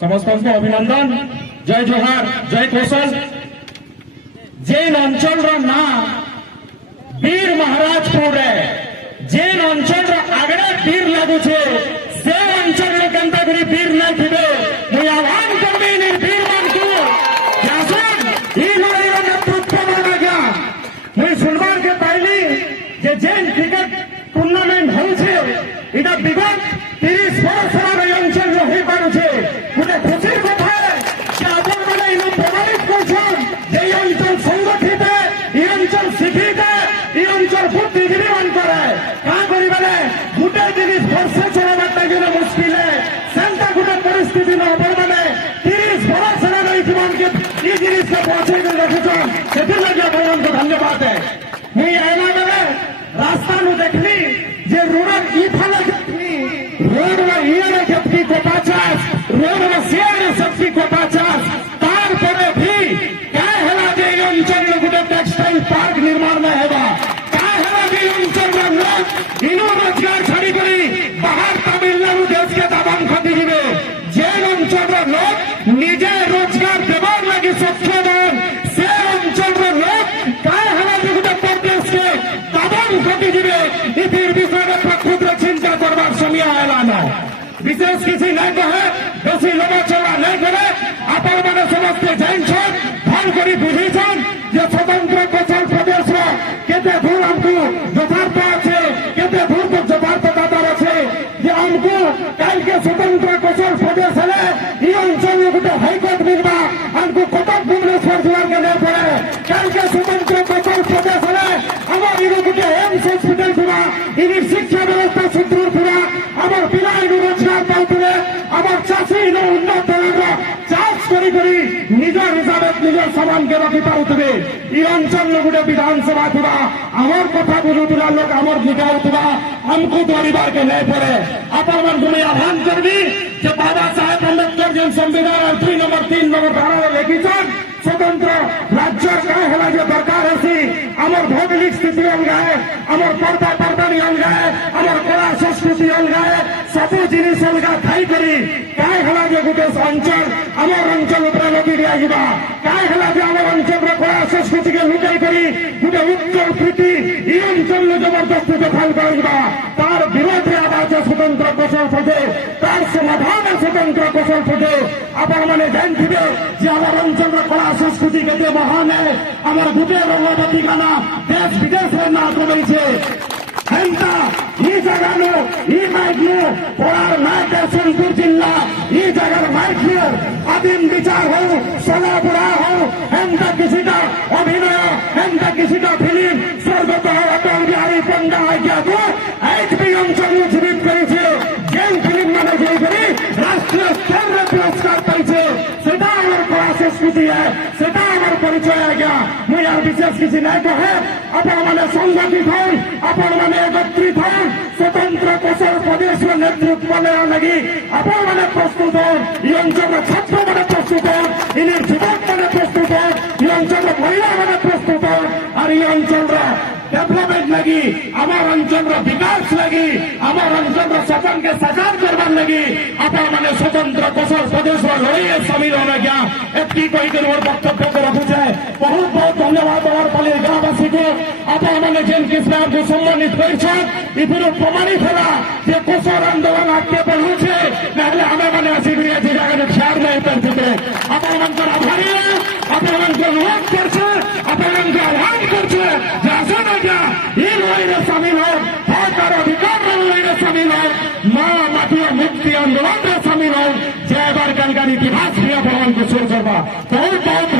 समस्त को अभिनंदन जय जोहार जय कौशल जेन अंचल ना वीर महाराजपुर जेन अंचल आगड़े वीर लगुचे से अंचल केंता करी वीर नहीं थिबे मुई आह्वान करबी नि वीर मान को जासन ई लड़ाईर नेतृत्व माना गया मुई सुनबार के पाइली जे जेन क्रिकेट टूर्नामेंट होउछे इटा विगत 30 वर्ष रे अंचल रही पारुछे गुटे खुशीर कथा जे आपण माने इनो प्रमाणित करछन जे अंचल संगठित ई अंचल शिक्षित ई अंचल बुद्धिजीवी करे का करिबे गुटे 30 वर्ष चलाबाटा गेले मुश्किल है सेंटा गुटे परिस्थिति न अपन माने 30 वर्ष रे रही जीवन के ई जिनिस के पहुंचे के रखछन सेति लगे भगवान को धन्यवाद है मुई आइला बेले रास्ता नु देखली जे रोड ई थाला खेपनी रोड में ईरे खेपनी को 50 रोड में शेयर शक्ति को 50 तार परे भी क्या हैला जे अंचल गुटे टेक्सटाइल पार्क निर्माण में हेबा क्या हैला जे अंचल में लोग इनो रोजगार छाड़ी करी बाहर तमिलनाडु देश के दाबान खाती दिबे जे अंचल लोग निजे रोजगार देबार लागि सक्षम से अंचल लोग क्या हैला जे गुटे प्रदेश के दाबान खाती दिबे इतिर विषय में प्रकृत चिंता करबार समय आयला न विशेष किसी नहीं कहे बेसी लोग चला नहीं करे आपण माने समस्त जाइन छन भल करी बुझी छन जे स्वतंत्र कौशल प्रदेश में केते दूर हमको यथार्थ আছে केते दूर को यथार्थ दातार আছে जे हमको काल के स्वतंत्र कौशल प्रदेश है ई अंचल में गुटे हाईकोर्ट मिलबा हमको कटक भुवनेश्वर जिला के नहीं पड़े काल के स्वतंत्र कौशल प्रदेश है हमार इनो गुटे एम्स हॉस्पिटल थिबा इनी शिक्षा व्यवस्था सुदृढ़ थिबा हमार पिला इनो रोजगार पाउतले हमार चाषी इनो उन्नत होगा चाष करी करी निजर हिसाब निजर सामान के रखी पाउतबे ई अंचल में गुटे विधानसभा थिबा हमार कथा बुझुतला लोग हमार जिगाउतबा हमको परिवार के नहीं पड़े अपन मन गुणे आह्वान करबी जे बाबा साहेब अम्बेडकर जन संविधान 3 नंबर धारा लिखिछन स्वतंत्र राज्य का हेला जे दरकार है आमर भौगोलिक स्थिति अलगा है आमर पर्दा पर्दानी अलगा है आमर कला संस्कृति अलगा है सब जिनिस अलगा थाई करी काय हेला जे गुटे अंचल आमर अंचल उपरे लगी दिया जिबा काय हेला जे आमर अंचल रे कला संस्कृति के लुटाई करी गुटे उच्चल प्रीति ई अंचल ने जबरदस्ती दखल करबा तार विरोध रे आवाज स्वतंत्र कौशल प्रदेश तार समाधान स्वतंत्र कौशल प्रदेश आपण माने जानथिबे जे आमर अंचल रे कला संस्कृति केते महान है आमर गुटे रंगवती गाना देश विदेश में ना कमाइछे हेंता ई जगह ई माइक पड़ार नायक सोनपुर जिला ई जगह माइक आदिम विचार हो सलापुरा हो हेंता किसी का अभिनय हेंता किसी का फिल्म स्वर्गत अटल बिहारी पंडा आज्ञा को एक भी अंचल जीवित करेছে जेन फिल्म माने जय करी राष्ट्रीय स्तर में पुरस्कार पाइছে सेटा आमर कला संस्कृति है सेटा आमर परिचय आज्ञा मुई यार विशेष किसी नहीं कहे अपन माने संगठित हन अपन माने एकत्रित हन स्वतंत्र कौशल प्रदेश में नेतृत्व लेना लगी अपन माने प्रस्तुत हन ई अंचल में छात्र माने प्रस्तुत हन इन्हें युवक माने प्रस्तुत हन ई अंचल में महिला माने प्रस्तुत हन और ई अंचल डेवलपमेंट लगी हमार अंचल विकास लगी हमार अंचल सपन के साकार करवार लगी अपन माने स्वतंत्र कौशल प्रदेश में लड़ाई शामिल होने गया एति कही कर मोर वक्तव्य को रखुछे बहुत बहुत धन्यवाद और पाली गाँववासी को अपन माने जेन किसान को सम्मानित करछन ई पुरो प्रमाणित होला जे कौशल आंदोलन आगे बढ़ुछे नाले हमें माने आसी बिया जे जगह ख्याल नहीं करते अपन मन को आभारी है अपन मन को अनुरोध करछे अपन मन को आह्वान करछे जासन ये लड़ाई में शामिल हो हक और अधिकार लड़ाई में शामिल हो माँ माटिया मुक्ति आंदोलन में शामिल हो जय बार कल का इतिहास भी अपन को शुरू करवा बहुत बहुत